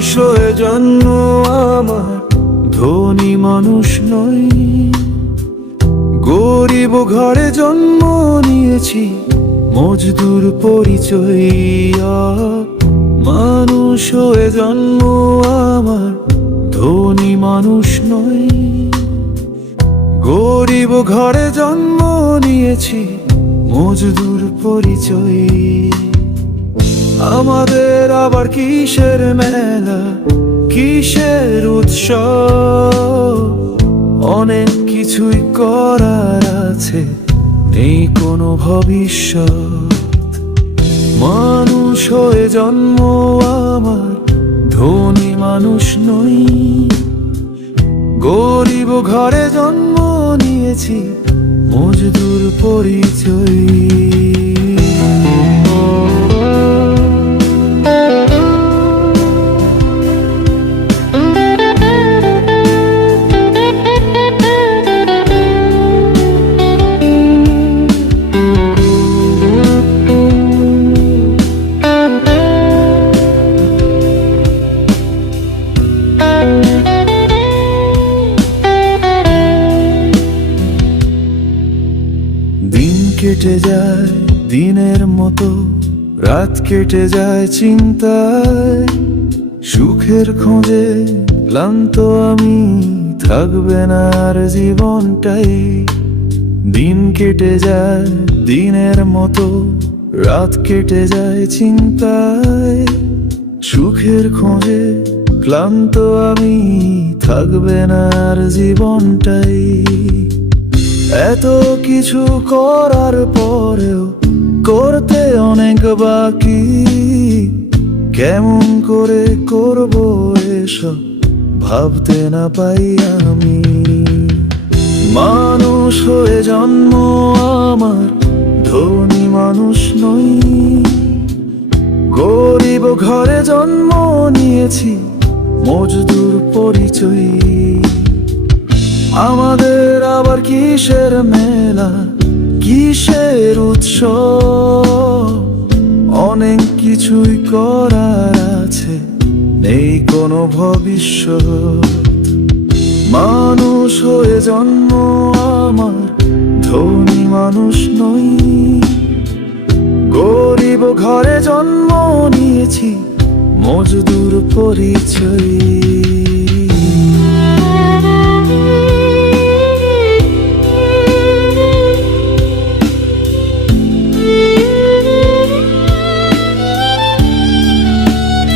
মানুষ হয়ে জন্ম আমার ধনী মানুষ নই। গরিব ঘরে জন্ম নিয়েছি, মজদুর পরিচয়। মানুষ হয়ে জন্ম আমার ধনী মানুষ নই। গরিব ঘরে জন্ম নিয়েছি, মজদুর পরিচয়। আমাদের আবার কিসের মেলা, কিসের উৎসব? অনেক কিছুই করার আছে, নেই কোনো ভবিষ্যৎ। মানুষ হয়ে জন্ম আমার ধনী মানুষ নই। গরিব ঘরে জন্ম নিয়েছি, মজদুর পরিচয়। দিন কেটে যায় দিনের মতো, রাত কেটে যায় চিন্তায়। সুখের খোঁজে ক্লান্ত আমি, থাকবে না আর জীবনটাই। দিন কেটে যায় দিনের মতো, রাত কেটে যায় চিন্তায়। সুখের খোঁজে ক্লান্ত আমি, থাকবে না আর জীবনটাই। এত কিছু করার পরেও করতে অনেক বাকি। কেমন করে করব এসব, ভাবতে না পাই আমি। মানুষ হয়ে জন্ম আমার ধনী মানুষ নই। গরিব ঘরে জন্ম নিয়েছি, মজদুর পরিচয়। আমাদের আবার কিসের মেলা, কিসের উৎসব? অনেক কিছুই করার আছে, নেই কোনো ভবিষ্যৎ। মানুষ হয়ে জন্ম আমার ধনী মানুষ নই। গরিব ঘরে জন্ম নিয়েছি, মজদুর পরিচয়।